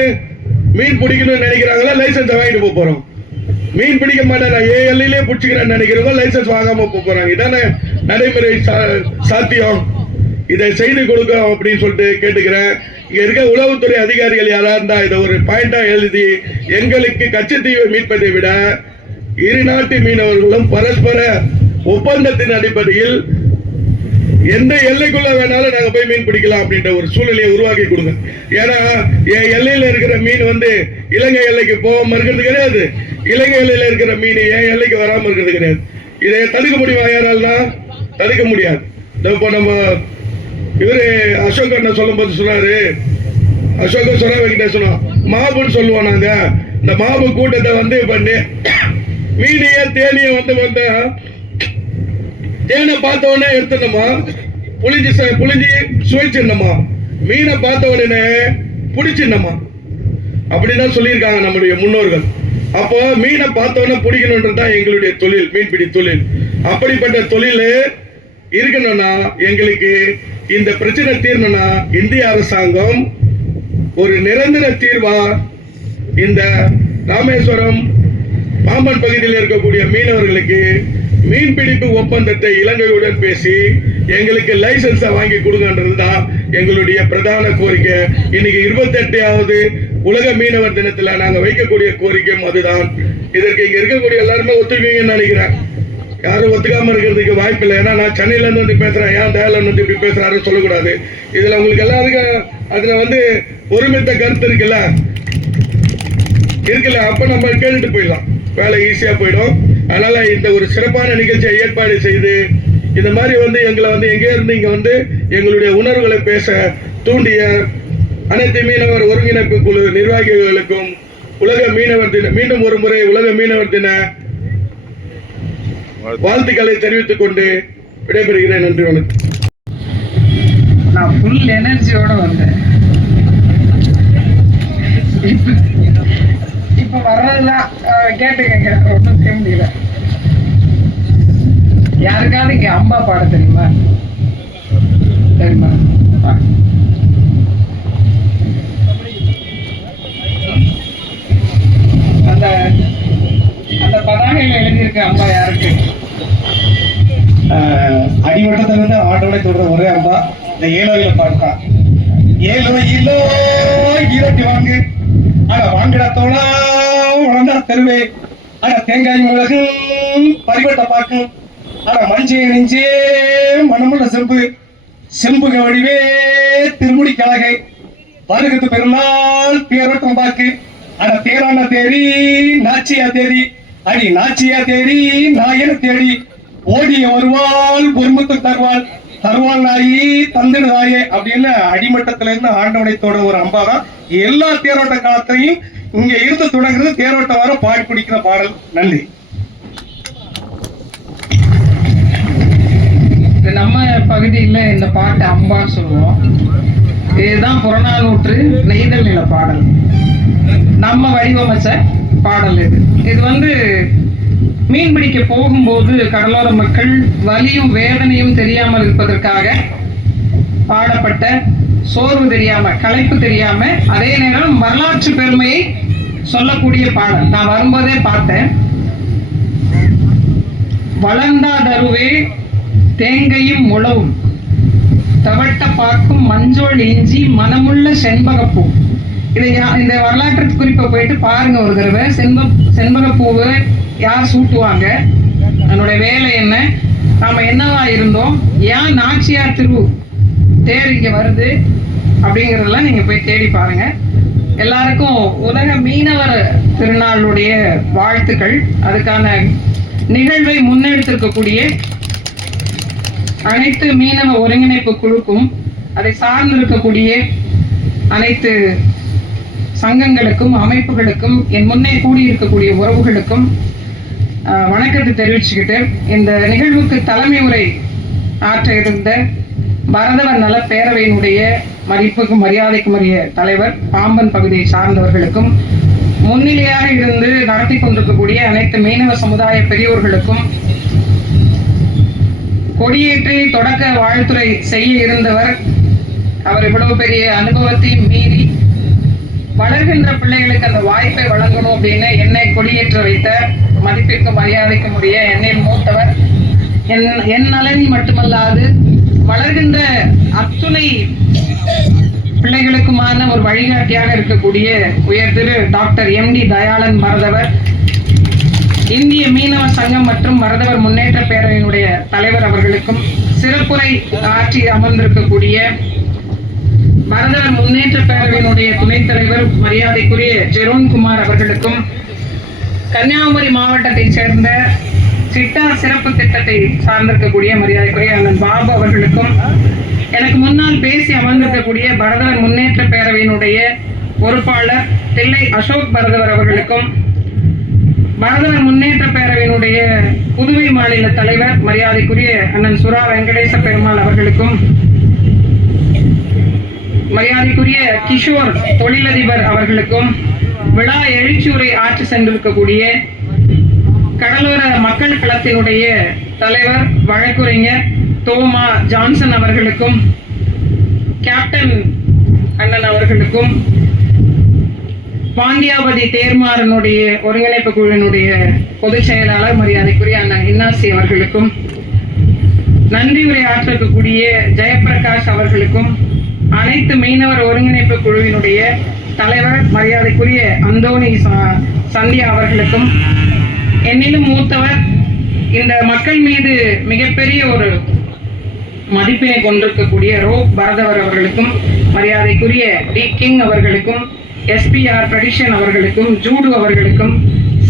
மீன் பிடிக்கணும்னு நினைக்கிறாங்களோ லைசன்ஸை வாங்கிட்டு போறோம். மீன் பிடிக்க மாட்டேன், நான் எல்லையிலே பிடிச்சிக்கிறேன்னு நினைக்கிறவங்க லைசன்ஸ் வாங்காம போறாங்க. இதானே நடைமுறை சாத்தியம். இதை செய்து கொடுக்க அப்படின்னு சொல்லிட்டு கேட்டுக்கிறேன். இங்க இருக்க உளவுத்துறை அதிகாரிகள் யாரா இருந்தா இதை ஒரு பாயிண்டா எழுதி, எங்களுக்கு கச்சத்தீவை மீட்பதை விட 2 நாட்டு மீனவர்களும் பரஸ்பர ஒப்பந்தத்தின் அடிப்படையில் எந்த எல்லைக்குள்ள வேணாலும் நாங்க போய் மீன் பிடிக்கலாம் அப்படின்ற ஒரு சூழ்நிலையை உருவாக்கி கொடுங்க. ஏன்னா என் எல்லையில இருக்கிற மீன் வந்து இலங்கை எல்லைக்கு போகாம இருக்கிறது கிடையாது, இலங்கை எல்லையில இருக்கிற மீன் என் எல்லைக்கு வராம இருக்கிறது கிடையாது. இதை தடுக்க முடியுமா? யாரால்னா தடுக்க முடியாது. இப்போ நம்ம இவரு அசோக் அண்ணா சொல்லும் போது சொன்னாரு, அசோக சொன்னா வெங்கடேசனா மாபுன்னு சொல்லுவோம் நாங்க. இந்த மாபு கூட்டத்தை வந்து பண்ணி மீனைய தேனிய வந்து வந்த தேனை பார்த்த உடனே எடுத்துடணுமா, புளிஞ்சு சுவைச்சிடணுமா, மீனை பார்த்த உடனே பிடிச்சிடணுமா அப்படிதான் சொல்லியிருக்காங்க நம்முடைய முன்னோர்கள். அப்போ மீனை பார்த்த உடனே பிடிக்கணும்ன்றதுதான் எங்களுடைய தொழில், மீன்பிடி தொழில். அப்படிப்பட்ட தொழில் இருக்கணும்னா எங்களுக்கு இந்த பிரச்சனை தீரணும்னா இந்திய அரசாங்கம் ஒரு நிரந்தர தீர்வா இந்த ராமேஸ்வரம் பாம்பன் பகுதியில் இருக்கக்கூடிய மீனவர்களுக்கு மீன்பிடிப்பு ஒப்பந்தத்தை இலங்கையுடன் பேசி எங்களுக்கு லைசன்ஸை வாங்கி கொடுங்கன்றதுதான் எங்களுடைய பிரதான கோரிக்கை. இன்னைக்கு 28வது உலக மீனவர் தினத்துல நாங்க வைக்கக்கூடிய கோரிக்கையும் அதுதான். இதற்கு இங்க இருக்கக்கூடிய எல்லாருமே ஒத்துக்குவீங்கன்னு நினைக்கிறேன். யாரும் ஒத்துக்காம இருக்கிறதுக்கு வாய்ப்பு இல்லை. ஏன்னா நான் சென்னையில இருந்து வந்து பேசுறேன், ஏன் தயாளன் வந்து இப்படி பேசுறாருன்னு சொல்லக்கூடாது. இதுல உங்களுக்கு எல்லாருக்கும் அதுல வந்து ஒருமித்த கருத்து இருக்குல்ல, அப்ப நம்ம கேட்டுட்டு போயிடலாம், வேலை ஈஸியா போயிடும். அதனால இந்த ஒரு சிறப்பான நிகழ்ச்சியை ஏற்பாடு செய்து இந்த மாதிரி வந்து எங்களை வந்து எங்கே இருந்து இங்க வந்து எங்களுடைய உணர்வுகளை பேச தூண்டிய அனைத்து மீனவர் ஒருங்கிணைப்பு குழு நிர்வாகிகளுக்கும் உலக மீனவர் தின மீண்டும் ஒரு முறை உலக மீனவர் தின வாழ்த்துக்களை தெரிவித்துக் கொண்டு விடைபெறுகிறேன். நன்றி, வணக்கம். நான் ஃபுல் எனர்ஜியோட வந்தேன். இப்ப வர்றதுதான் கேட்டுக்கங்க, ஒன்றும் செய்ய முடியல. யாருக்காவது இங்க அம்பா பாட தெரியுமா? தெரியுமா? அந்த அந்த பதாகையில் எழுதியிருக்க அம்பா யாருக்கு? அடிமட்டத்துல இருந்து ஆண்டவனை தொடர ஒரே அம்பா இந்த ஏழோயில பாடுதான். ஏழோ இல்லோ ஈரட்டி வாங்கு ஆனா வாங்குடா தோளா உணர்ந்தா தெருவே ஆனா தேங்காய் மிளகு பரிவட்ட பாக்கு ஆனா மஞ்சள் நெஞ்சே மனமுள்ள செம்புக வடிவே திருமுடி கழகை வருகத்து பெருநாள் பேரோட்டம் பாக்கு ஆனா தேரான தேடி நாச்சியா தேடி அடி நாச்சியா தேடி நாயன தேடி ஓடிய வருவாள் பொறுமுத்து தருவாள் நாயி தந்திடு நாயே அப்படின்னு அடிமட்டத்துல இருந்து ஆண்டவனைத்தோட ஒரு அம்பாதான் எல்லா தேரோட்ட காலத்தையும் இங்க இருந்து தொடங்குறது தேரோட்டம் வர பாடி பிடிக்கிற பாடல். நன்றி. நம்ம பகுதியில இந்த பாட்டு அம்பான்னு சொல்லுவோம். இதுதான் புறநானூற்று நெய்தல் நில பாடல். நம்ம வடிவமைச்ச பாடல் இது. இது மீன் பிடிக்க போகும்போது கடலோர மக்கள் வலியும் வேதனையும் தெரியாமல் இருப்பதற்காக பாடப்பட்ட, சோர்வு தெரியாம களைப்பு தெரியாம அதே நேரம் வரலாற்று பெருமையை சொல்லக்கூடிய பாடல். நான் வரும்போதே பார்த்தேன். வளர்ந்தா தருவே தேங்கையும் உழவும் தவட்ட பாக்கும் மஞ்சள் இஞ்சி மனமுள்ள செண்பகப்பூ. இந்த வரலாற்று குறிப்பை போயிட்டு பாருங்க ஒரு தடவை. செண்பகப்பூவை யார் சூட்டுவாங்க, அதனுடைய வேலை என்ன, நாம என்னவா இருந்தோம், ஏன் நாச்சியார் திரு தேர் இங்க வருது அப்படிங்கறதெல்லாம் நீங்க போய் தேடி பாருங்க. எல்லாருக்கும் உலக மீனவர் திருநாளுடைய வாழ்த்துக்கள். அதுக்கான நிகழ்வை முன்னெடுத்திருக்கக்கூடிய அனைத்து மீனவ ஒருங்கிணைப்பு குழுக்கும், அதை சார்ந்திருக்கக்கூடிய அனைத்து சங்கங்களுக்கும் அமைப்புகளுக்கும், என் முன்னே கூடியிருக்கக்கூடிய உறவுகளுக்கும் வணக்கத்தை தெரிவிச்சுக்கிட்டு, இந்த நிகழ்வுக்கு தலைமை உரை ஆற்ற இருந்த பரதவர் நல பேரவையினுடைய மதிப்புக்கும் மரியாதைக்கும் உரிய தலைவர் பாம்பன் பகுதியை சார்ந்தவர்களுக்கும், முன்னிலையாக இருந்து நடத்தி கொண்டிருக்கக்கூடிய அனைத்து மீனவ சமுதாய பெரியோர்களுக்கும், கொடியேற்றி தொடக்க வாழ்த்துறை செய்ய இருந்தவர், அவர் இவ்வளவு பெரிய அனுபவத்தையும் மீறி வளர்கின்ற பிள்ளைகளுக்கு அந்த வாய்ப்பை வழங்கணும் அப்படின்னு என்னை கொடியேற்ற வைத்த மதிப்பிற்கும் மரியாதைக்கும் உரிய என்னில் மூத்தவர், என் நலன் மட்டுமல்லாது வளர்கின்ற அத்துணை பிள்ளைகளுக்குமான ஒரு வழிகாட்டியாக இருக்கக்கூடிய உயர் திரு டாக்டர் MD தயாளன் பரதவர், இந்திய மீனவ சங்கம் மற்றும் மரதவர் முன்னேற்ற பேரவையினுடைய தலைவர் அவர்களுக்கும், சிறப்புரை ஆற்றி அமர்ந்திருக்கக்கூடிய மரதவர் முன்னேற்ற பேரவையினுடைய துணைத் தலைவர் மரியாதைக்குரிய ஜெரோன்குமார் அவர்களுக்கும், கன்னியாகுமரி மாவட்டத்தை சேர்ந்த சிட்டா சிறப்பு திட்டத்தை சார்ந்திருக்கக்கூடிய மரியாதைக்குரிய அண்ணன் பாபு அவர்களுக்கும், எனக்கு முன்னால் பேசி அமர்ந்திருக்கக்கூடிய பரதவர் முன்னேற்ற பேரவையினுடைய பொறுப்பாளர் தில்லை அசோக் பரதவர் அவர்களுக்கும், பரதவர் முன்னேற்ற பேரவையினுடைய புதுவை மாநில தலைவர் மரியாதைக்குரிய அண்ணன் சுரா வெங்கடேச பெருமாள் அவர்களுக்கும், மரியாதைக்குரிய கிஷோர் தொழிலதிபர் அவர்களுக்கும், விழா எழுச்சியுரை ஆற்றி சென்றிருக்கக்கூடிய கடலோர மக்கள் களத்தினுடைய தலைவர் வழக்குரைஞர் தோமா ஜான்சன் அவர்களுக்கும், கேப்டன் அண்ணன் அவர்களுக்கும், பாண்டியாபதி தேர்மாறனுடைய ஒருங்கிணைப்பு குழுவினுடைய பொதுச் செயலாளர் மரியாதைக்குரிய அண்ணன் இன்னாசி அவர்களுக்கும், நன்றி உரை ஆற்றக்கூடிய ஜெயபிரகாஷ் அவர்களுக்கும், அனைத்து மீனவர் ஒருங்கிணைப்பு குழுவினுடைய தலைவர் மரியாதைக்குரிய அந்தோணி சந்தியா அவர்களுக்கும், என்னிலும் மூத்தவர், இந்த மக்கள் மீது மிகப்பெரிய ஒரு மதிப்பினை கொண்டிருக்கக்கூடிய பரதவர் அவர்களுக்கும், மரியாதைக்குரிய டி கிங் அவர்களுக்கும், SPR ட்ரெடிஷன் அவர்களுக்கும், ஜூடு அவர்களுக்கும்,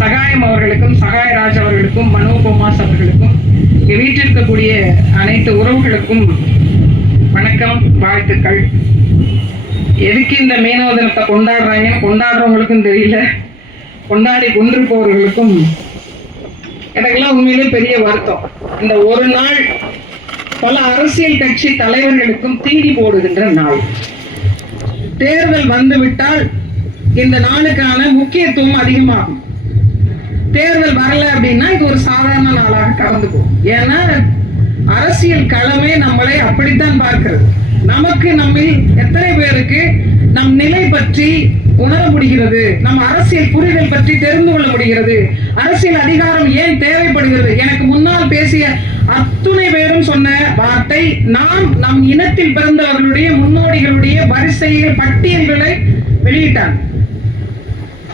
சகாயம் அவர்களுக்கும், சகாயராஜ் அவர்களுக்கும், மனோ கோமாஸ் அவர்களுக்கும், இங்கே வீட்டிற்கக்கூடிய அனைத்து உறவுகளுக்கும் வணக்கம், வாழ்த்துக்கள். எதுக்கு இந்த மீனவ தினத்தை கொண்டாடுறாங்க, கொண்டாடுறவங்களுக்கும் தெரியல, கொண்டாடி கொண்டிருப்பவர்களுக்கும் எனக்கெல்லாம் உண்மையிலே பெரிய வருத்தம். இந்த ஒரு நாள் பல அரசியல் கட்சி தலைவர்களுக்கும் தீனி போடுகின்ற நாள். தேர்தல் வந்துவிட்டால் இந்த நாளுக்கான முக்கியத்துவம் அதிகமாகும். தேர்தல் வரல அப்படின்னா இது ஒரு சாதாரண நாளாக கடந்து போகும். ஏன்னா அரசியல் களமே நம்மளை அப்படித்தான் பார்க்கிறது. நமக்கு நம்மில் எத்தனை பேருக்கு நம் நிலை பற்றி உணர முடிகிறது. நம்ம அரசியல் புரிதல் பற்றி தெரிந்து கொள்ள முடிகிறது. அரசியல் அதிகாரம் ஏன் தேவைப்படுகிறது. எனக்கு முன்னால் பேசிய அத்துணை பேரும் சொன்ன வார்த்தை, நாம் நம் இனத்தில் பிறந்தவர்களுடைய முன்னோடிகளுடைய வரிசையில் பட்டியல்களை வெளியிட்டாங்க.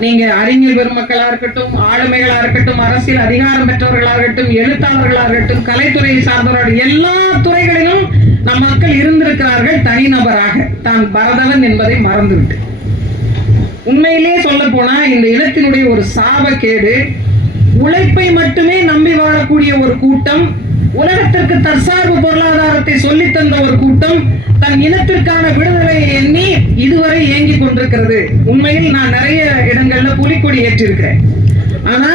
நீங்க அறிஞர் பெருமக்களா இருக்கட்டும், ஆளுமைகளா இருக்கட்டும், அரசியல் அதிகாரம் பெற்றவர்களாக இருக்கட்டும், எழுத்தாளர்களாக இருக்கட்டும், கலைத்துறையை சார்ந்தவர்கள், எல்லா துறைகளிலும் நம் மக்கள் இருந்திருக்கிறார்கள். தனிநபராக தான் பரதவன் என்பதை மறந்துவிட்டு, உண்மையிலேயே சொல்ல போனா இந்த இனத்தினுடைய ஒரு சாபக்கேடு, உழைப்பை மட்டுமே நம்பி வாழக்கூடிய ஒரு கூட்டம், உலகத்திற்கு தற்சார்பு பொருளாதாரத்தை சொல்லித் தந்த ஒரு கூட்டம், தன் இனத்திற்கான விடுதலையை எண்ணி இதுவரை இயங்கிக் கொண்டிருக்கிறது. உண்மையில் நான் நிறைய இடங்கள்ல புலிக்கொடி ஏற்றிருக்கிறேன். ஆனா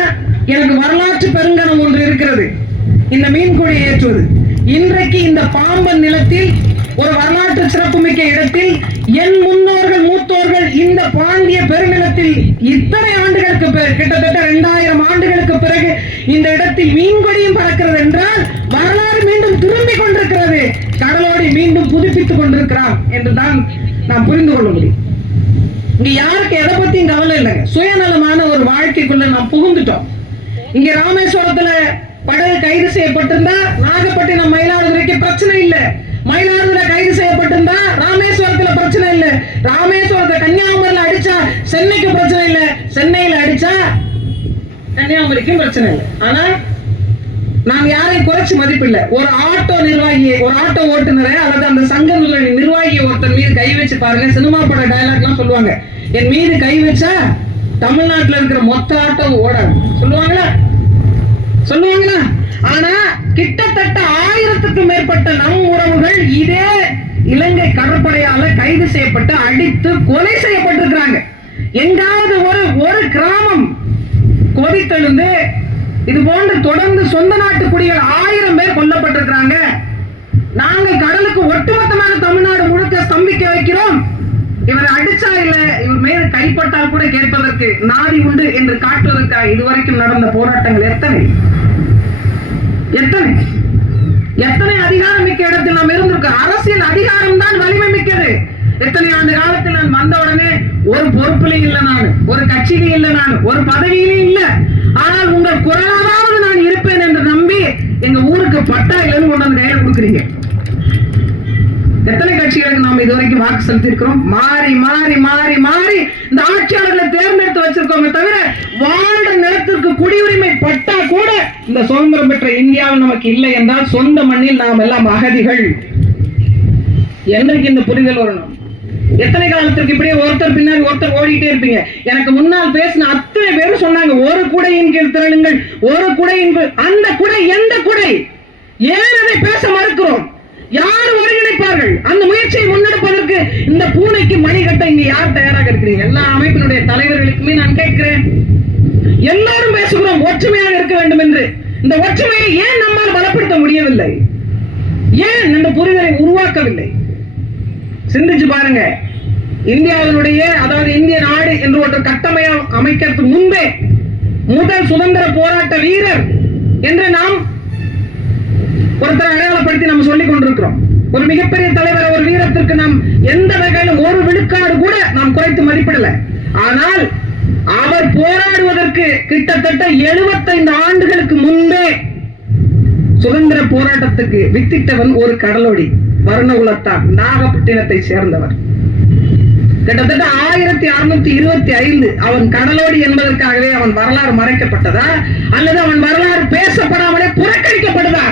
எனக்கு வரலாற்று பெருங்கனம் ஒன்று இருக்கிறது, இந்த மீன்கொடி ஏற்றுவது. இன்றைக்கு இந்த பாம்பன் நிலத்தில், ஒரு வரலாற்று சிறப்புமிக்க இடத்தில், என் முன்னோர்கள் மூத்தோர்கள் இந்த பாண்டிய பெருநிலத்தில் இத்தனை ஆண்டுகளுக்கு கிட்டத்தட்ட 2000 ஆண்டுகளுக்கு பிறகு இந்த இடத்தில் மீன்கொடியும் பறக்கிறது என்றால் வரலாறு மீண்டும் திரும்பிக் கொண்டிருக்கிறது, கடலோடி மீண்டும் புதுப்பித்துக் கொண்டிருக்கிறான் என்றுதான் நாம் புரிந்து கொள்ள முடியும். இங்க யாருக்கு எதை பத்தியும் கவலை இல்லைங்க, சுயநலமான ஒரு வாழ்க்கைக்குள்ள நாம் புகுந்துட்டோம். இங்க ராமேஸ்வரத்துல படகு கைது செய்யப்பட்டிருந்தா நாகப்பட்டினம் மயிலாடுதுறைக்கு பிரச்சனை இல்லை, மயிலாடுதுறை கைது செய்யப்பட்டிருந்தா ராமேஸ்வரத்துல பிரச்சனை இல்ல, ராமேஸ்வரத்தை கன்னியாகுமரியில அடிச்சா சென்னைக்கு பிரச்சனை இல்ல, சென்னையில அடிச்சா கன்னியாகுமரிக்கும் பிரச்சனை இல்லை. ஆனா நான் யாரையும் குறைச்சு மதிப்பில்லை. ஒரு ஆட்டோ நிர்வாகியை, ஒரு ஆட்டோ ஓட்டுநரை அல்லது அந்த சங்க நிர்வாகியை ஒருத்தர் மீது கை வச்சு பாருங்க. சினிமா பட டயலாக் எல்லாம் சொல்லுவாங்க, என் மீது கை வச்சா தமிழ்நாட்டுல இருக்கிற மொத்த ஆட்டோ ஓடாது சொல்லுவாங்களா? ஆனா கிட்டத்தட்ட 1000க்கும் மேற்பட்ட நம் உறவுகள் இதே இலங்கை கடற்படையால கைது செய்யப்பட்டு அடித்து கொலை செய்யப்பட்டிருக்கிறாங்க. எங்காவது ஒரு கிராமம் கொதித்தெழுந்து இது போன்று தொடர்ந்து சொந்த நாட்டு குடிகள் 1000 பேர் கொல்லப்பட்டிருக்கிறாங்க. நாங்கள் கடலுக்கு ஒட்டுமொத்தமாக தமிழ்நாடு முழுக்க ஸ்தம்பிக்க வைக்கிறோம். இவர் அடிச்சா இல்ல, இவர் மீது கைப்பட்டால் கூட கேட்பதற்கு நாதி உண்டு என்று காட்டுவதற்காக இதுவரைக்கும் நடந்த போராட்டங்கள் எத்தனை அதிகாரம் மிக்க இடத்தில் நாம் இருந்திருக்கோம். அரசியல் அதிகாரம் தான் வலிமை மிக்கது. எத்தனை ஆண்டு காலத்தில் நான் வந்த உடனே ஒரு பொறுப்புலையும் இல்லை, நான் ஒரு கட்சியிலும் இல்லை, நான் ஒரு பதவியிலும் இல்லை. ஆனால் உங்கள் குரலாவது நான் இருப்பேன் என்று நம்பி எங்க ஊருக்கு பட்டா இல்லைன்னு கொண்டு வந்து கையில் கொடுக்குறீங்க. எத்தனை கட்சிகளுக்கு நாம் இதுவரைக்கும் வாக்கு செலுத்திருக்கிறோம். மாறி மாறி மாறி மாறி இந்த ஆட்சியாளர்களை தேர்ந்தெடுத்து வச்சிருக்கோமே தவிர வாழ்ந்த நிலத்திற்கு குடியுரிமை பட்டா கூட இந்த சுதந்திரம் பெற்ற இந்தியாவில் நமக்கு இல்லை என்றால் சொந்த மண்ணில் நாம் எல்லாம் அகதிகள். என்னைக்கு இந்த புரிதல் வரணும்? எத்தனை காலத்திற்கு இப்படியே ஒருத்தர் பின்னாடி ஒருத்தர் ஓடிட்டே இருப்பீங்க? எனக்கு முன்னால் பேசின அத்தனை பேரும் சொன்னாங்க, ஒரு குடையின் கீழ் திரளுங்கள், ஒரு குடையின் கீழ். அந்த குடை எந்த குடை? ஏன் அதை பேச மறுக்கிறோம்? யார் ஒருங்கிணைப்பார்கள்? அந்த முயற்சியை முன்னெடுப்பதற்கு இந்த பூனைக்கு மணி கட்ட இங்க யார் தயாராக இருக்கிறீங்க? எல்லா அமைப்பினுடைய தலைவர்களுக்குமே நான் கேட்கிறேன். எல்லாரும் பேசுகிறோம் ஒற்றுமையாக இருக்க வேண்டும் என்று. இந்த ஒற்றுமையை ஏன் நம்மால் பலப்படுத்த முடியவில்லை? ஏன் இந்த புரிதலை உருவாக்கவில்லை? சிந்திச்சு பாருங்க. இந்தியாவினுடைய, அதாவது இந்திய நாடு என்று ஒரு கட்டமையை அமைக்கிறதுக்கு முன்பே முதல் சுதந்திர போராட்ட வீரர் என்று நாம் ஒருத்தரை அடையாளப்படுத்தி நம்ம சொல்லிக் கொண்டிருக்கிறோம். ஒரு மிகப்பெரிய தலைவர், ஒரு வீரத்திற்கு நாம் எந்த வகையிலும் ஒரு விழுக்காடு கூட நாம் குறைத்து மதிப்பிடல. ஆனால் அவர் போராடுவதற்கு கிட்டத்தட்ட 75 ஆண்டுகளுக்கு முன்பே சுதந்திர போராட்டத்துக்கு வித்திட்டவன் ஒரு கடலோடி, வர்ணகுலத்தான், நாகப்பட்டினத்தை சேர்ந்தவர். கிட்டத்தட்ட 1625 அவன் கடலோடி என்பதற்காகவே அவன் வரலாறு மறைக்கப்பட்டதா அல்லது அவன் வரலாறு பேசப்படாமலே புறக்கணிக்கப்பட்டதா?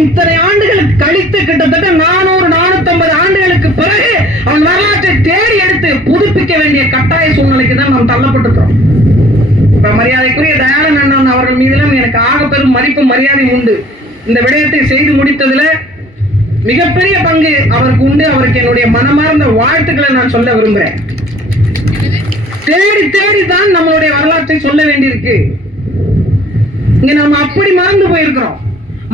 இத்தனை ஆண்டுகளுக்கு கழித்து கிட்டத்தட்ட 400-450 ஆண்டுகளுக்கு பிறகு அவன் வரலாற்றை தேடி எடுத்து புதுப்பிக்க வேண்டிய கட்டாய சூழ்நிலைக்கு தான் நாம் தள்ளப்பட்டிருக்கிறோம். இப்ப மரியாதைக்குரிய தயாளன் அண்ணன் அவர்கள் மீதெல்லாம் எனக்கு ஆக பெரும் மதிப்பும் மரியாதை உண்டு. இந்த விடயத்தை செய்து முடித்ததுல மிகப்பெரிய பங்கு அவருக்கு உண்டு. அவருக்கு என்னுடைய மனமார்ந்த வாழ்த்துக்களை நான் சொல்ல விரும்புகிறேன். தேடி தேடி தான் நம்மளுடைய வரலாற்றை சொல்ல வேண்டியிருக்கு. இங்க நம்ம அப்படி மறந்து போயிருக்கிறோம்.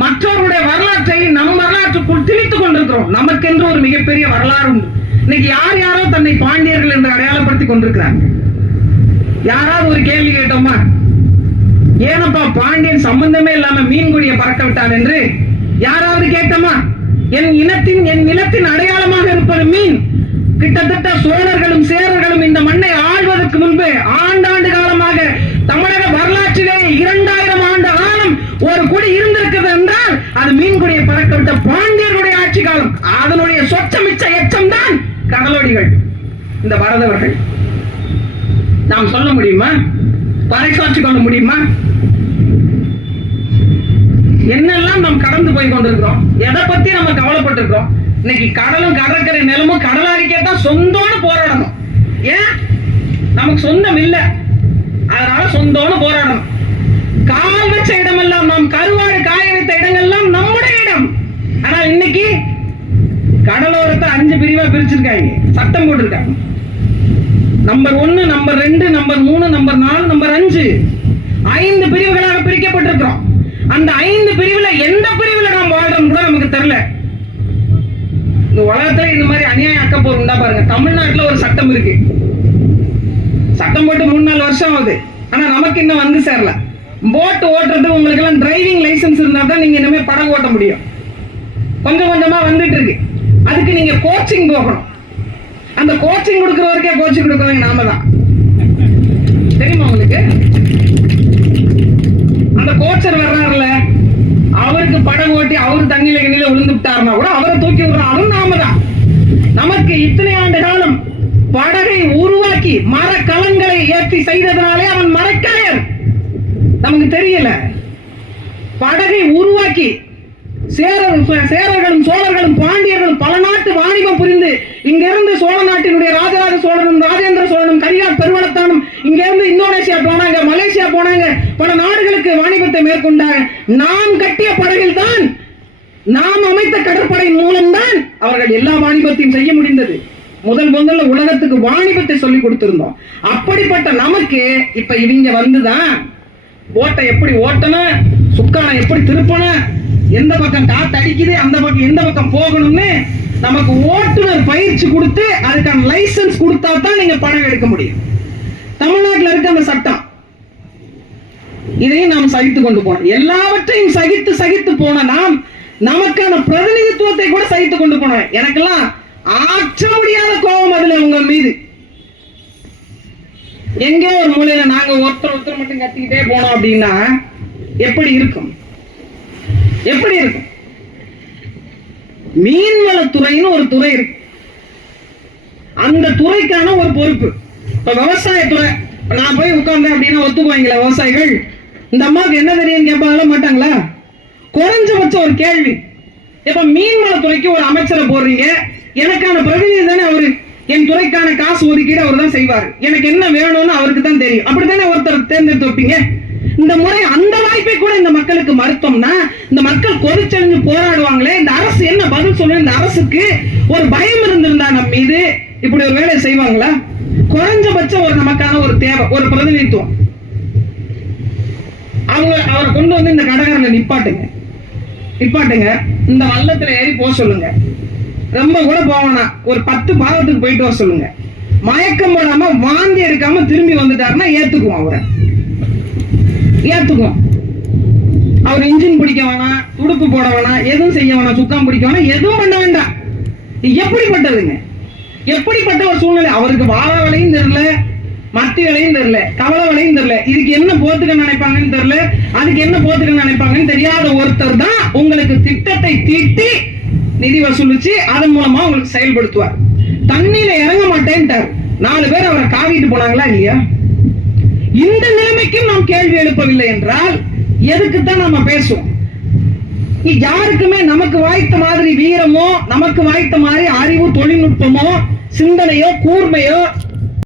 மற்றவருடைய வரலாற்றை நம் வரலாற்றுக்குள் திணித்துக் கொண்டிருக்கிறோம். நமக்கென்று ஒரு மிகப்பெரிய வரலாறு உண்டு. இன்னைக்கு யார் யாரோ தன்னை பாண்டியர்கள் என்று அடையாளப்படுத்திக் கொண்டிருக்கிறாங்க. யாராவது ஒரு கேள்வி கேட்டோமா? ஏனப்பா பாண்டியன் சம்பந்தமே இல்லாம மீன்கொடியை பறக்க விட்டான் என்று யாராவது கேட்டோமா? என் இனத்தின், என் நிலத்தின் அடையாளமாக இருப்பது மீன். கிட்டத்தட்ட சோழர்களும் சேரர்களும் இந்த மண்ணை ஆள்வதற்கு முன்பு ஆண்டாண்டு காலமாக தமிழக வரலாற்றிலே 2000 ஆண்டு காலம் ஒரு குடி இருந்திருக்கிறது என்றால் அது மீன்குடியை பறக்கவிட்ட பாண்டியர்களுடைய ஆட்சி காலம். அதனுடைய சொச்சமிச்ச எச்சம் தான் கடலோடிகள், இந்த பரதவர்கள். நாம் சொல்ல முடியுமா? பறைசாற்றி கொள்ள முடியுமா? என்னெல்லாம் நாம் கடந்து போய் கொண்டிருக்கிறோம், எதை பத்தி நம்ம கவலைப்பட்டிருக்கிறோம். இன்னைக்கு கடலும் கடற்கரை நிலமும் கடலாரிக்கே தான் சொந்தம்னு போராடணும். ஏன்? நமக்கு சொந்தம் இல்ல, அதனால சொந்தம்னு போராடணும். கால் வச்ச இடமெல்லாம், நாம் கருவாடு காய வைத்த இடங்கள்லாம் நம்முடைய இடம். ஆனா இன்னைக்கு கடலோரத்தை 5 பிரிவா பிரிச்சிருக்காங்க, சட்டம் போட்டிருக்காங்க. Number 1, number 2, number 3, number 4, number 5, 5 பிரிவுகளாக பிரிக்கப்பட்டிருக்கிறோம். அந்த 5 பிரிவுல எந்த பிரிவுல நாம் வாழ்றோம் கூட நமக்கு தெரியல. இந்த உலகத்துல இந்த மாதிரி அநியாய அக்கப்போர் உண்டா பாருங்க. தமிழ்நாட்டுல ஒரு சட்டம் இருக்கு, சட்டம் போட்டு 3-4 வருஷம் ஆகுது, ஆனா நமக்கு இன்னும் வந்து சேரல. போட் ஓட்டுறது உங்களுக்கு எல்லாம் டிரைவிங் லைசன்ஸ் இருந்தா தான் நீங்க இனிமே படகு ஓட்ட முடியும். கொஞ்சம் கொஞ்சமா வந்துட்டு இருக்கு. அதுக்கு நீங்க கோச்சிங் போகணும். அந்த கோச்சிங் கொடுக்கறவருக்கே கோச்சிங் கொடுக்கறவங்க நாம தான், தெரியுமா உங்களுக்கு? அந்த கோச்சர் வர்றாருல, அவருக்கு படம் ஓட்டி அவரு தண்ணியில கண்ணில விழுந்து விட்டாருன்னா கூட அவரை தூக்கி விடுறாரும் நாம தான். நமக்கு இத்தனை ஆண்டு காலம் படகை உருவாக்கி மரக்கலங்களை ஏற்றி செய்ததனாலே அவன் மரக்கலையர். நமக்கு தெரியல. படகை உருவாக்கி சேரர்களும் சோழர்களும் பாண்டியர்களும் பல நாட்டு வாணிபம் புரிந்து இங்கிருந்து சோழ நாட்டினுடைய ராஜராஜ சோழனும் ராஜேந்திர சோழனும் கரிகால் பெருவளத்தானும் இங்கிருந்து இந்தோனேசியா போனாங்க, மலேசியா போனாங்க, பல நாடுகளுக்கு வாணிபத்தை மேற்கொண்டாங்க. நாம் கட்டிய படகில் தான், நாம் அமைத்த கடற்படை மூலம்தான் அவர்கள் எல்லா வாணிபத்தையும் செய்ய முடிந்தது. முதல்ல உலகத்துக்கு வாணிபத்தை சொல்லி கொடுத்திருந்தோம். அப்படிப்பட்ட நமக்கு இப்ப இவங்க வந்துதான் போட்டை எப்படி ஓட்டணும், சுக்கானை எப்படி திருப்பணும், எந்த பக்கம் காத்து அடிக்குது, அந்த பக்கம் எந்த பக்கம் போகணும்னு நமக்கு ஓட்டுநர் பயிற்சி கொடுத்து அதுக்கான லைசன்ஸ் கொடுத்தா தான் நீங்க படம் எடுக்க முடியும். தமிழ்நாட்டில் இருக்க அந்த சட்டம், இதையும் நாம் சகித்து கொண்டு போனோம். எல்லாவற்றையும் சகித்து போன நாம் நமக்கான பிரதிநிதித்துவத்தை கூட சகித்து கொண்டு போனோம். எனக்கெல்லாம் ஆற்ற முடியாத கோபம் அதுல உங்க மீது. எங்கே ஒரு மூலையில நாங்க ஒருத்தர் மட்டும் கத்திக்கிட்டே போனோம் அப்படின்னா எப்படி இருக்கும்? எப்படி இருக்கும்? மீன்வளத்துறைன்னு ஒரு துறை இருக்கு, அந்த துறைக்கான ஒரு பொறுப்பு. இப்ப விவசாயத்துறை, நான் போய் உட்கார்ந்தேன் அப்படின்னா ஒத்துக்குவாங்களா விவசாயிகள்? இந்த அம்மாவுக்கு என்ன தெரியும் கேட்பாங்களா மாட்டாங்களா? குறைஞ்சபட்சம் ஒரு கேள்வி. இப்ப மீன்வளத்துறைக்கு ஒரு அமைச்சரை போடுறீங்க, எனக்கான பிரதிநிதி தானே அவரு, என் துறைக்கான காசு ஒதுக்கீடு அவர் தான் செய்வார், எனக்கு என்ன வேணும்னு அவருக்கு தான் தெரியும். அப்படித்தானே ஒருத்தர் தேர்ந்தெடுத்து வைப்பீங்க. இந்த முறை அந்த வாய்ப்பை கூட இந்த மக்களுக்கு மறுத்தோம்னா இந்த மக்கள் கொதிச்செறிஞ்சு போராடுவாங்களே, இந்த அரசு என்ன பதில் சொல்லும்? இந்த அரசுக்கு ஒரு பயம் இருந்திருந்தா நம்ம மீது இப்படி ஒரு வேலையை செய்வாங்களா? குறைஞ்சபட்சம் ஒரு நமக்கான ஒரு தேவை, ஒரு பிரதிநிதித்துவம். அவரை கொண்டு வந்து இந்த கடற்கரையில நிப்பாட்டுங்க, இந்த வள்ளத்துல ஏறி போக சொல்லுங்க. ரொம்ப கூட போவானா, ஒரு 10 பாகத்துக்கு போயிட்டு வர சொல்லுங்க. மயக்கம் போடாம வாந்தி எடுக்காம திரும்பி வந்துட்டாருன்னா ஏத்துக்குவோம். அவரை ஏத்துக்குவோம். அவர் இன்ஜின் பிடிக்க வேணாம், துடுப்பு போட வேணாம், எதுவும் செய்ய வேணாம், சுத்தம் பிடிக்க வேணாம், எதுவும் பண்ண வேண்டாம். எப்படிப்பட்டதுங்க? எப்படிப்பட்ட ஒரு சூழ்நிலை? அவருக்கு வாழ வேலையும் தெரியல, மத்தி வேலையும் தெரியல, கவலை வேலையும் தெரியல. இதுக்கு என்ன போத்துக்க நினைப்பாங்கன்னு தெரியல, அதுக்கு என்ன போத்துக்க நினைப்பாங்கன்னு தெரியாத ஒருத்தர் தான் உங்களுக்கு திட்டத்தை தீட்டி நிதி வசூலிச்சு அதன் மூலமா உங்களுக்கு செயல்படுத்துவார். தண்ணியில இறங்க மாட்டேன்ட்டார், 4 பேர் அவரை காவிட்டு போனாங்களா இல்லையா? இந்த நிலைமைக்கும் நாம் கேள்வி எழுப்பவில்லை என்றால் எதுக்குத்தான் நாம பேசுவோம்? யாருக்குமே நமக்கு வாய்த்த மாதிரி வீரமோ, நமக்கு வாய்த்த மாதிரி அறிவு, தொழில்நுட்பமோ, சிந்தனையோ, கூர்மையோ